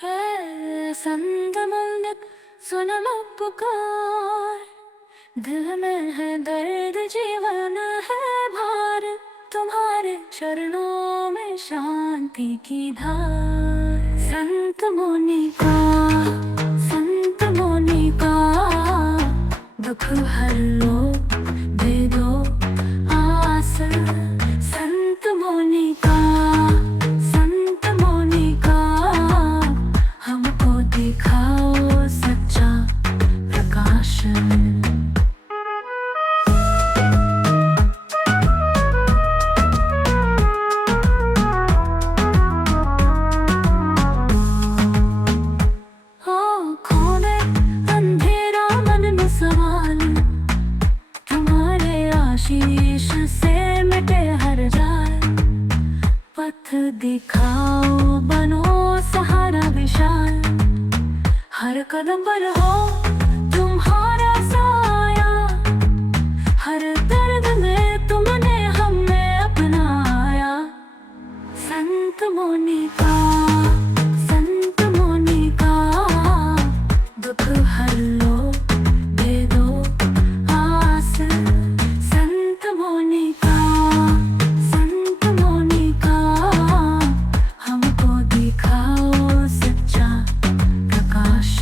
है संत मुल्क सुन लो पुकार। दिल में है दर्द, जीवन है भार, तुम्हारे चरणों में शांति की धार। संत मुनि का, संत मुनि का, दुख हर लो, दे दो आस। संत मुनि का, संत मुनि का, हमको दिखाओ सच्चा प्रकाश। आँखों में अंधेरा, मन में सवाल, तुम्हारे आशीष से मिटे हर जाल। पथ दिखाओ, बनो सहारा विशाल, हर कदम पर हो तुम्हारा साया। हर दर्द में तुमने हमें अपनाया। संत मुनि का, संत मुनि का, दुख हर लो, दे दो आस। संत मुनि का, संत मुनि का, हमको दिखाओ सच्चा प्रकाश।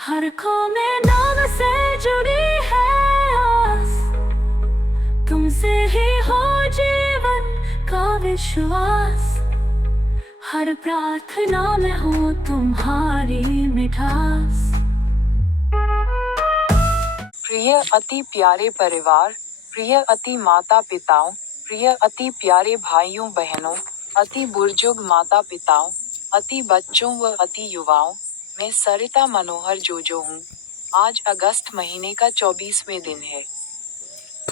हर खो में नाम से जुड़ी है आस, तुमसे ही हो जीवन का विश्वास। हर प्रार्थना में हो तुम्हारी मिठास। प्रिय अति प्यारे परिवार, प्रिय अति माता पिताओं, प्रिय अति प्यारे भाइयों बहनों, अति बुजुर्ग माता पिताओं, अति बच्चों व अति युवाओं, मैं सरिता मनोहर जोजो हूँ। आज अगस्त महीने का 24वें दिन है।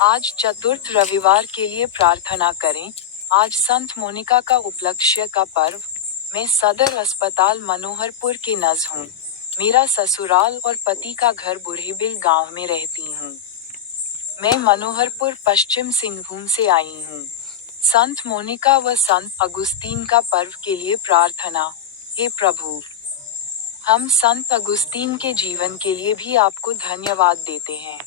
आज चतुर्थ रविवार के लिए प्रार्थना करें। आज संत मोनिका का उपलक्ष्य का पर्व। मैं सदर अस्पताल मनोहरपुर की नज़ हूँ। मेरा ससुराल और पति का घर बुढ़ीबिल गांव में रहती हूँ। मैं मनोहरपुर पश्चिम सिंहभूम से आई हूँ। संत मोनिका व संत अगुस्तीन का पर्व के लिए प्रार्थना। हे प्रभु, हम संत अगुस्तीन के जीवन के लिए भी आपको धन्यवाद देते हैं,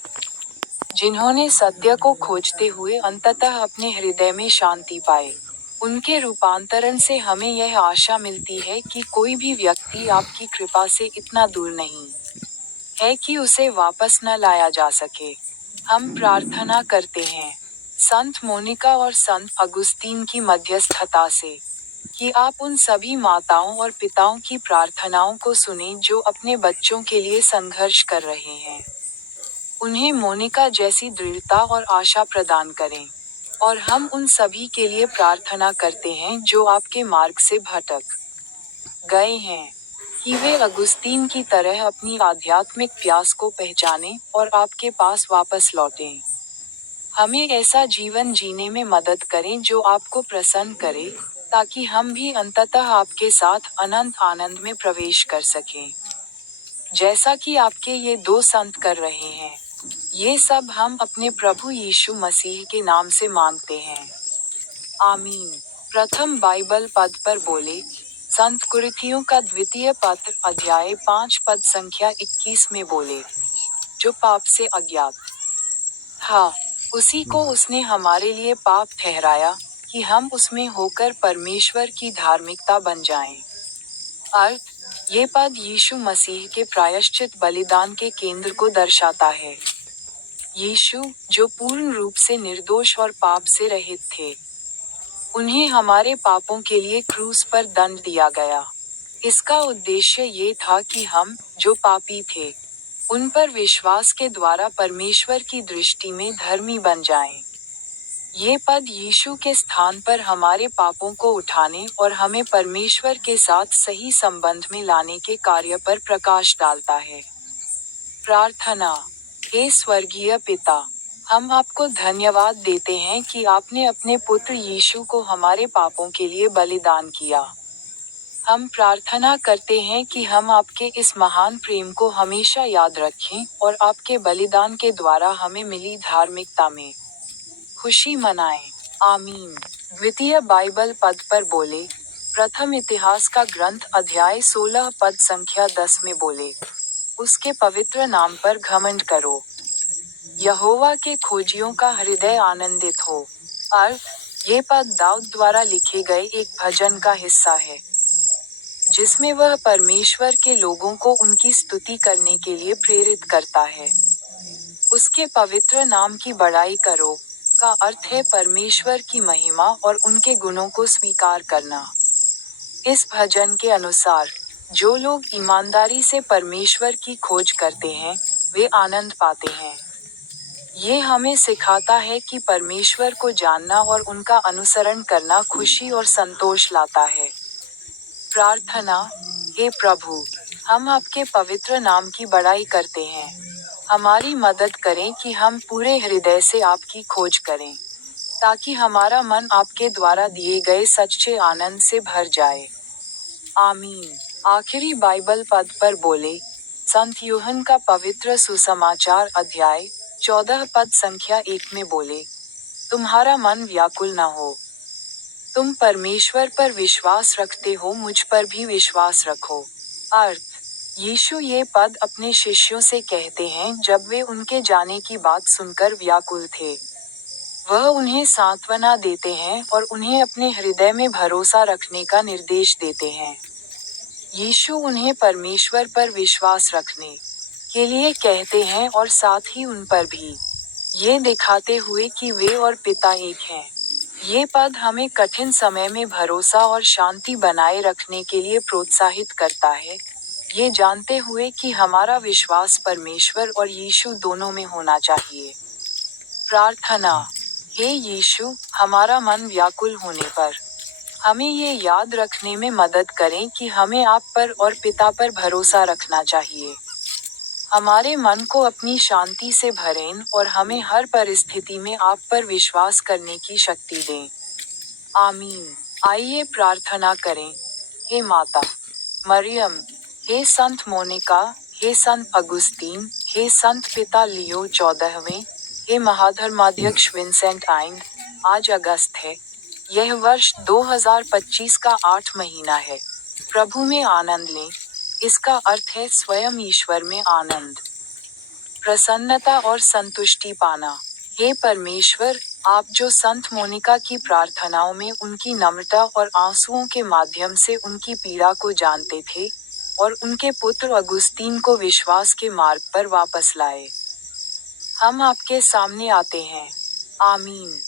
जिन्होंने सत्य को खोजते हुए अंततः अपने हृदय में शांति पाए। उनके रूपांतरण से हमें यह आशा मिलती है कि कोई भी व्यक्ति आपकी कृपा से इतना दूर नहीं है कि उसे वापस न लाया जा सके। हम प्रार्थना करते हैं संत मोनिका और संत अगुस्तीन की मध्यस्थता से कि आप उन सभी माताओं और पिताओं की प्रार्थनाओं को सुनें जो अपने बच्चों के लिए संघर्ष कर रहे हैं। उन्हें मोनिका जैसी दृढ़ता और आशा प्रदान करें। और हम उन सभी के लिए प्रार्थना करते हैं जो आपके मार्ग से भटक गए हैं, कि वे अगुस्तीन की तरह अपनी आध्यात्मिक प्यास को पहचानें और आपके पास वापस लौटें। हमें ऐसा जीवन जीने में मदद करें जो आपको प्रसन्न करे, ताकि हम भी अंततः आपके साथ अनंत आनंद में प्रवेश कर सकें, जैसा कि आपके ये दो संत कर रहे हैं। ये सब हम अपने प्रभु यीशु मसीह के नाम से मांगते हैं। आमीन। प्रथम बाइबल पद पर बोले। संत कुरिन्थियों का द्वितीय पत्र अध्याय 5 पद संख्या 21 में बोले, जो पाप से अज्ञात था, उसी को उसने हमारे लिए पाप ठहराया, कि हम उसमें होकर परमेश्वर की धार्मिकता बन जाएं। अर्थ, ये पद यीशु मसीह के प्रायश्चित बलिदान के केंद्र को दर्शाता है। यीशु, जो पूर्ण रूप से निर्दोष और पाप से रहित थे, उन्हें हमारे पापों के लिए क्रूस पर दंड दिया गया। इसका उद्देश्य ये था कि हम, जो पापी थे, उन पर विश्वास के द्वारा परमेश्वर की दृष्टि में धर्मी बन जाएं। ये पद यीशु के स्थान पर हमारे पापों को उठाने और हमें परमेश्वर के साथ सही संबंध में लाने के कार्य पर प्रकाश डालता है। प्रार्थना। हे स्वर्गीय पिता, हम आपको धन्यवाद देते हैं कि आपने अपने पुत्र यीशु को हमारे पापों के लिए बलिदान किया। हम प्रार्थना करते हैं कि हम आपके इस महान प्रेम को हमेशा याद रखें और आपके बलिदान के द्वारा हमें मिली धार्मिकता में खुशी मनाएं। आमीन। द्वितीय बाइबल पद पर बोले। प्रथम इतिहास का ग्रंथ अध्याय 16 पद संख्या 10 में बोले, उसके पवित्र नाम पर घमंड करो। यहोवा के खोजियों का हृदय आनंदित हो। अर्थ, ये पद दाऊद द्वारा लिखे गए एक भजन का हिस्सा है, जिसमें वह परमेश्वर के लोगों को उनकी स्तुति करने के लिए प्रेरित करता है। उसके पवित्र नाम की बड़ाई करो का अर्थ है परमेश्वर की महिमा और उनके गुणों को स्वीकार करना। इस भजन के अनुसार, जो लोग ईमानदारी से परमेश्वर की खोज करते हैं, वे आनंद पाते हैं। ये हमें सिखाता है कि परमेश्वर को जानना और उनका अनुसरण करना खुशी और संतोष लाता है। प्रार्थना। हे प्रभु, हम आपके पवित्र नाम की बड़ाई करते हैं। हमारी मदद करें कि हम पूरे हृदय से आपकी खोज करें, ताकि हमारा मन आपके द्वारा दिए गए सच्चे आनंद से भर जाए। आमीन। आखिरी बाइबल पद पर बोले, संत यूहन्ना का पवित्र सुसमाचार अध्याय 14 पद संख्या 1 में बोले, तुम्हारा मन व्याकुल न हो। तुम परमेश्वर पर विश्वास रखते हो, मुझ पर भी विश्वास रखो। अर्थ, यीशु ये पद अपने शिष्यों से कहते हैं जब वे उनके जाने की बात सुनकर व्याकुल थे। वह उन्हें सांत्वना देते हैं और उन्हें अपने हृदय में भरोसा रखने का निर्देश देते हैं। यीशु उन्हें परमेश्वर पर विश्वास रखने के लिए कहते हैं और साथ ही उन पर भी, ये दिखाते हुए कि वे और पिता एक हैं। ये पद हमें कठिन समय में भरोसा और शांति बनाए रखने के लिए प्रोत्साहित करता है, ये जानते हुए कि हमारा विश्वास परमेश्वर और यीशु दोनों में होना चाहिए। प्रार्थना। हे यीशु, हमारा मन व्याकुल होने पर हमें ये याद रखने में मदद करें कि हमें आप पर और पिता पर भरोसा रखना चाहिए। हमारे मन को अपनी शांति से भरें और हमें हर परिस्थिति में आप पर विश्वास करने की शक्ति दें। आमीन। आइए प्रार्थना करें। हे माता मरियम, हे संत मोनिका, हे संत अगुस्तीन, हे संत पिता लियो 14वें, हे महाधर्माध्यक्ष विंसेंट आइंड, आज अगस्त है। यह वर्ष 2025 का 8 महीना है। प्रभु में आनंद लें। इसका अर्थ है स्वयं ईश्वर में आनंद, प्रसन्नता और संतुष्टि पाना। हे परमेश्वर, आप जो संत मोनिका की प्रार्थनाओं में उनकी नम्रता और आंसुओं के माध्यम से उनकी पीड़ा को जानते थे, और उनके पुत्र अगुस्तीन को विश्वास के मार्ग पर वापस लाए, हम आपके सामने आते हैं। आमीन।